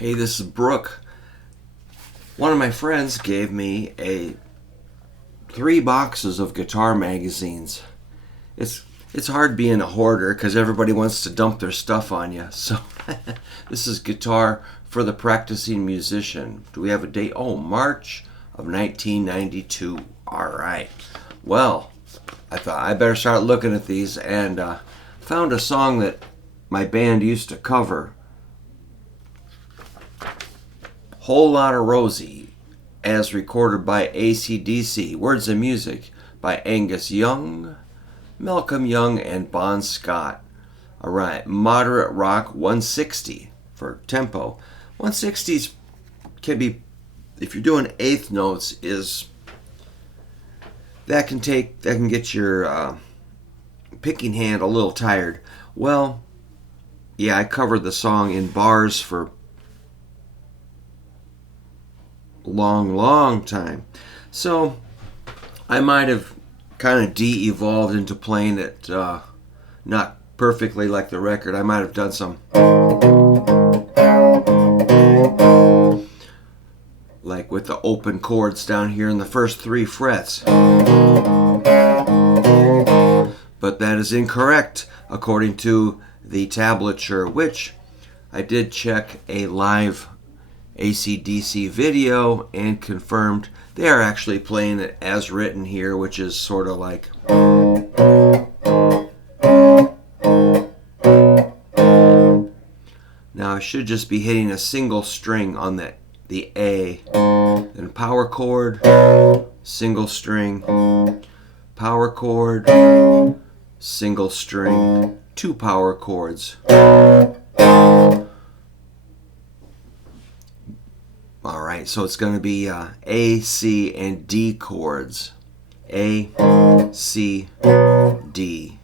Hey, this is Brook. One of my friends gave me 3 boxes of guitar magazines. It's hard being a hoarder because everybody wants to dump their stuff on you. So this is Guitar for the Practicing Musician. Do we have a date? Oh, March of 1992. All right. Well, I thought I better start looking at these, and found a song that my band used to cover. Whole Lotta Rosie, as recorded by AC/DC. Words and music by Angus Young, Malcolm Young, and Bon Scott. All right, moderate rock 160 for tempo. 160s can be, if you're doing eighth notes, that can get your picking hand a little tired. Well, yeah, I covered the song in bars for long time, so I might have kind of de-evolved into playing it not perfectly like the record. I might have done some like with the open chords down here in the first 3 frets, but that is incorrect according to the tablature, which I did check a live AC/DC video and confirmed they are actually playing it as written here, which is sort of like now I should just be hitting a single string on the A, then power chord, single string, power chord, single string, 2 power chords. Alright, so it's going to be A, C, and D chords. A, C, D.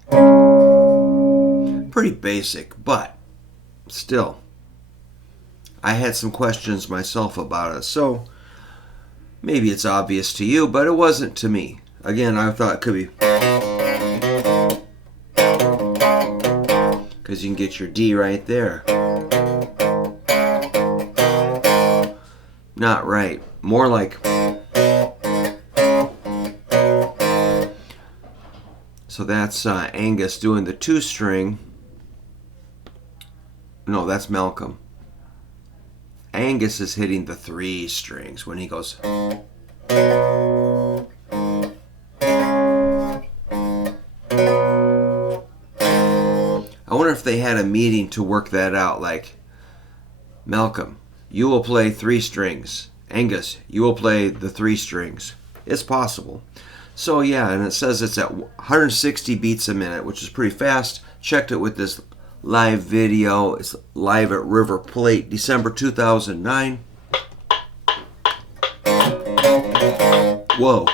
Pretty basic, but still, I had some questions myself about it, so maybe it's obvious to you, but it wasn't to me. Again, I thought it could be, because you can get your D right there. Not right. More like. So that's Angus doing the 2 string. No, that's Malcolm. Angus is hitting the 3 strings when he goes. I wonder if they had a meeting to work that out, like, Malcolm, you will play 3 strings. Angus, you will play the 3 strings. It's possible. So yeah, and it says it's at 160 beats a minute, which is pretty fast. Checked it with this live video. It's live at River Plate, December 2009. Whoa.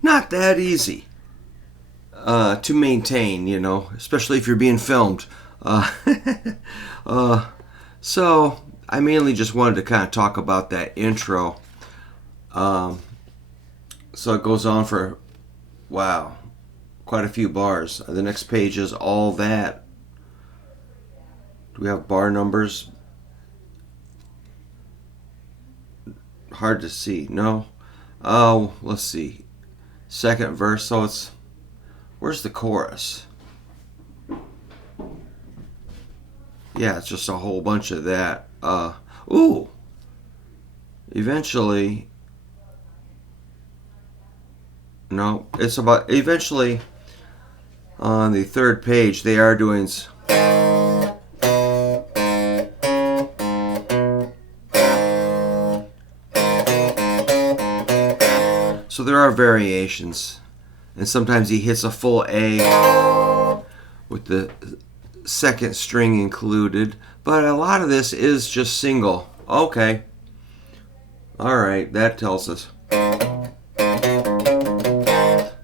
Not that easy to maintain, you know, especially if you're being filmed. So I mainly just wanted to kind of talk about that intro. So it goes on for, wow, quite a few bars. The next page is all that. Do we have bar numbers? Hard to see. No. Oh, let's see. Second verse, so it's, where's the chorus? Yeah, it's just a whole bunch of that. Eventually, no, it's about, eventually, on the 3rd page, they are doing, so there are variations, and sometimes he hits a full A with the 2nd string included, but a lot of this is just single. Okay, all right, that tells us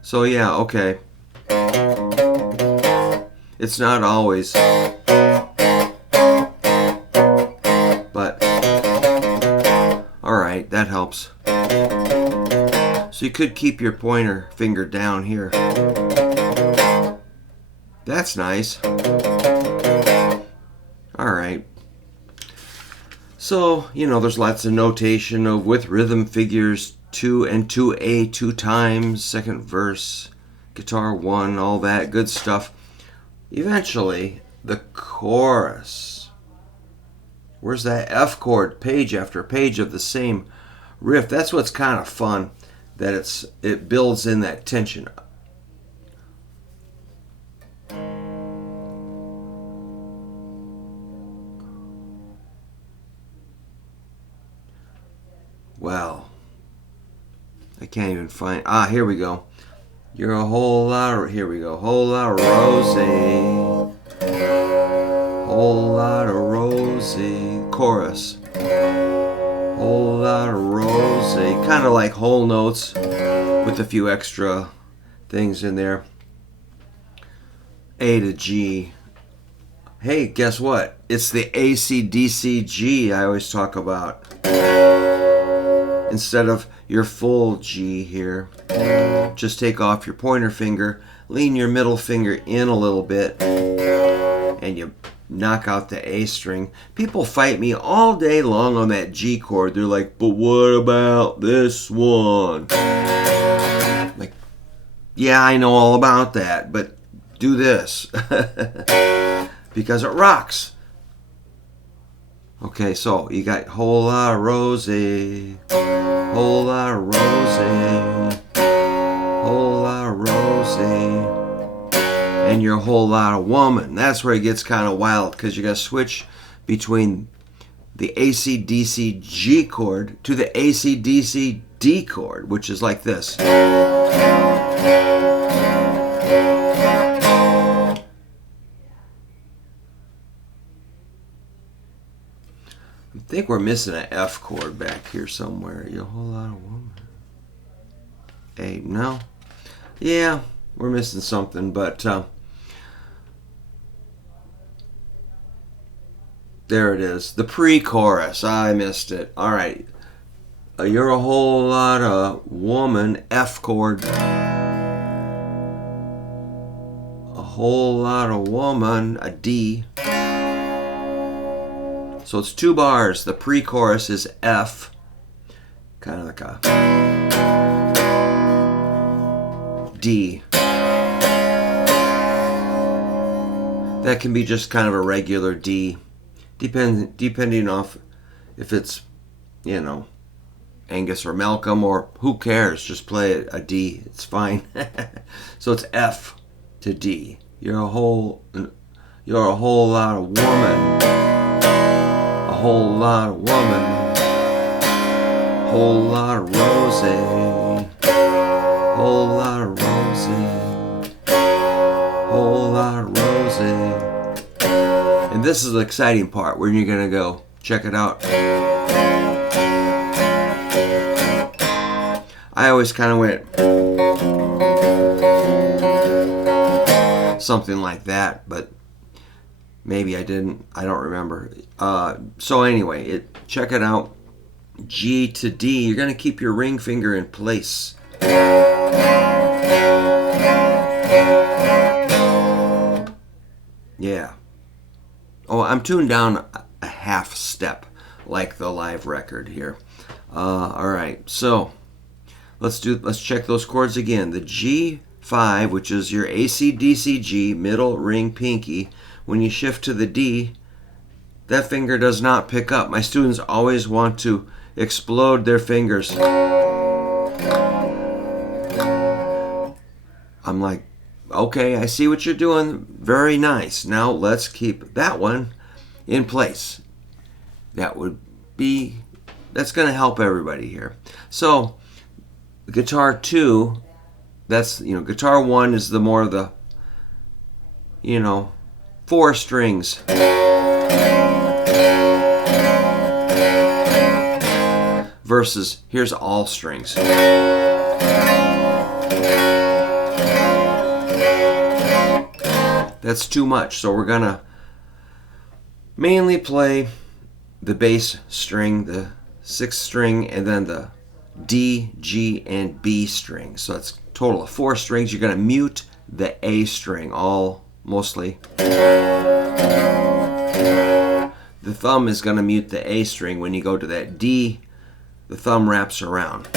So yeah, okay. It's not always, but alright, that helps. So you could keep your pointer finger down here. That's nice. Alright. So, you know, there's lots of notation of with rhythm figures 2 and 2A 2 times, second verse, guitar 1, all that good stuff. Eventually, the chorus. Where's that F chord? Page after page of the same riff. That's what's kind of fun, that it builds in that tension. Well, I can't even find. Here we go. You're a whole lot of. Here we go. Whole lot of Rosie. Whole lot of Rosie. Chorus. Whole lot of Rosie. Kind of like whole notes with a few extra things in there. A to G. Hey, guess what? It's the AC/DC G I always talk about. Instead of your full G here, just take off your pointer finger, lean your middle finger in a little bit, and you knock out the A string. People fight me all day long on that G chord. They're like, but what about this one? Like, yeah, I know all about that, but do this. Because it rocks. Okay, so you got whole lot of Rosie, whole lot of Rosie, whole lot of Rosie, and your whole lot of woman. That's where it gets kind of wild, because you got to switch between the AC/DC G chord to the AC/DC D chord, which is like this. I think we're missing an F chord back here somewhere. You a whole lot of woman. A, no? Yeah, we're missing something, but there it is. The pre-chorus. I missed it. All right. You're a whole lot of woman. F chord. A whole lot of woman. A D. So it's 2 bars. The pre-chorus is F, kind of like a D. That can be just kind of a regular D, depending off if it's, you know, Angus or Malcolm, or who cares? Just play a D. It's fine. So it's F to D. You're a whole lot of woman. Whole lot of woman, whole lot of Rosie, whole lot of Rosie, whole lot of Rosie. And this is the exciting part where you're gonna go check it out. I always kind of went something like that, but maybe I didn't. I don't remember. So anyway, check it out. G to D. You're going to keep your ring finger in place. Yeah. Oh, I'm tuned down a half step, like the live record here. All right. So let's check those chords again. The G5, which is your AC/DC G, middle ring pinky. When you shift to the D, that finger does not pick up. My students always want to explode their fingers. I'm like, okay, I see what you're doing. Very nice. Now let's keep that one in place. That's going to help everybody here. So, guitar 2, that's, guitar 1 is the more of the, 4 strings. Versus, here's all strings. that's too much. So we're gonna mainly play the bass string, the 6th string, and then the D, G, and B string. So that's a total of 4 strings. You're gonna mute the A string, all mostly. The thumb is gonna mute the A string. When you go to that D, the thumb wraps around.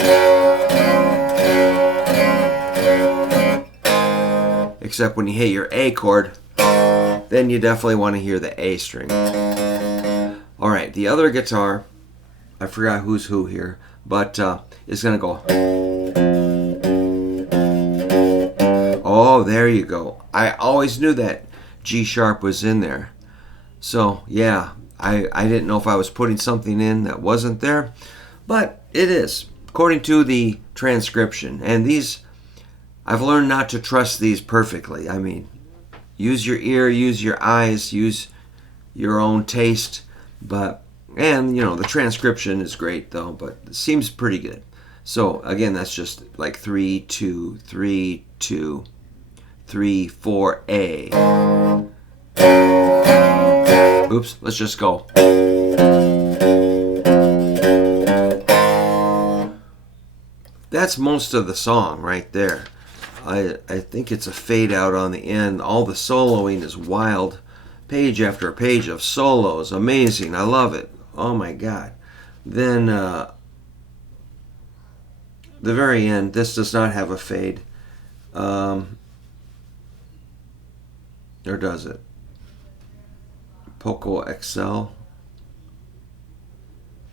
Except when you hit your A chord, then you definitely want to hear the A string. All right, the other guitar, I forgot who's who here, but it's going to go. Oh, there you go. I always knew that G sharp was in there. So, yeah, I didn't know if I was putting something in that wasn't there, but it is, according to the transcription. And these, I've learned not to trust these perfectly. I mean, use your ear, use your eyes, use your own taste. But, and you know, the transcription is great though, but it seems pretty good. So again, that's just like 3, 2, 3, 2, 3, 4, A. Oops, let's just go. That's most of the song right there. I think it's a fade out on the end. All the soloing is wild. Page after page of solos. Amazing. I love it. Oh my God. Then the very end, this does not have a fade. Or does it? Poco XL.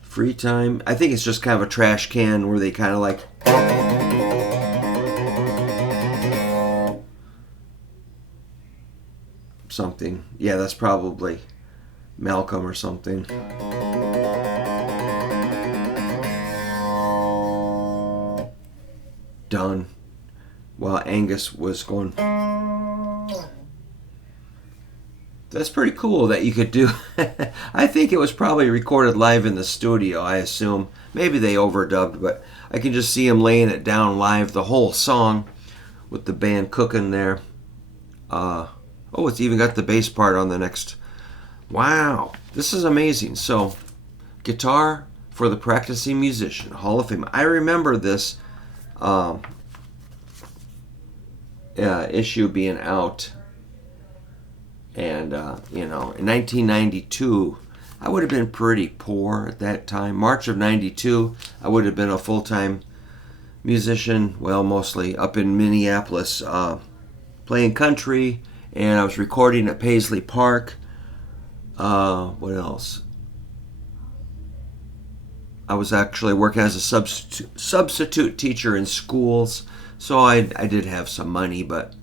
Free Time. I think it's just kind of a trash can where they kind of like... something. Yeah, that's probably Malcolm or something. Done. While Angus was going. That's pretty cool that you could do. I think it was probably recorded live in the studio, I assume. Maybe they overdubbed, but I can just see him laying it down live, the whole song, with the band cooking there. Oh, it's even got the bass part on the next. Wow, this is amazing. So, Guitar for the Practicing Musician, Hall of Fame. I remember this issue being out. And, you know, in 1992, I would have been pretty poor at that time. March of 92, I would have been a full-time musician, well, mostly up in Minneapolis, playing country, and I was recording at Paisley Park. What else? I was actually working as a substitute teacher in schools, so I did have some money, but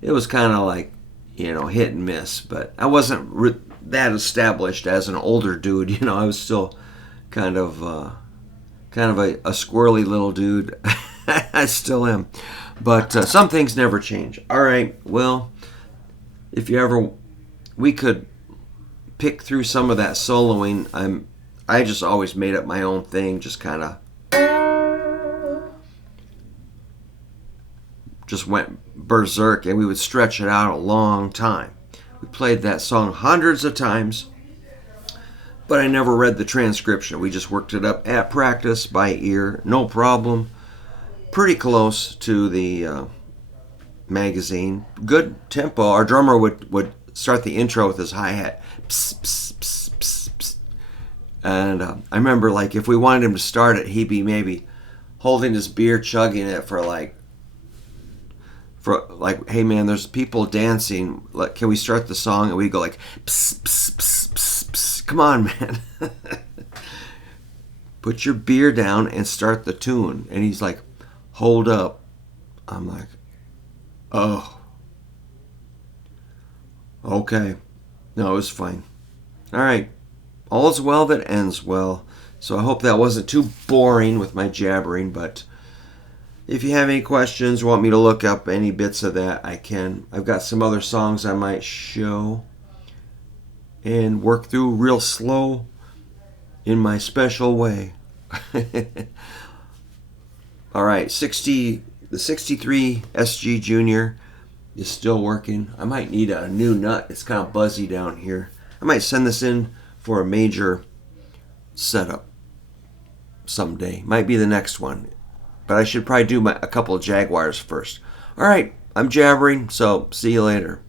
it was kind of like, you know, hit and miss. But I wasn't that established as an older dude. You know, I was still kind of a squirrely little dude. I still am. But some things never change. All right, well, if you ever, we could pick through some of that soloing. I just always made up my own thing, just kind of just went berserk, and we would stretch it out a long time. We played that song hundreds of times, but I never read the transcription. We just worked it up at practice by ear, no problem. Pretty close to the magazine. Good tempo. Our drummer would start the intro with his hi-hat. Psst, psst, psst, psst, psst. And I remember, like, if we wanted him to start it, he'd be maybe holding his beer, chugging it for like, hey man, there's people dancing. Like, can we start the song? And we go like, psst, psst, psst, psst, psst. Come on, man. Put your beer down and start the tune. And he's like, hold up. I'm like, oh, okay. No, it was fine. All right. All's well that ends well. So I hope that wasn't too boring with my jabbering, but if you have any questions, want me to look up any bits of that, I can. I've got some other songs I might show and work through real slow in my special way. All right, the 63 SG Junior is still working. I might need a new nut. It's kind of buzzy down here. I might send this in for a major setup someday. Might be the next one. But I should probably do a couple of Jaguars first. All right, I'm jabbering, so see you later.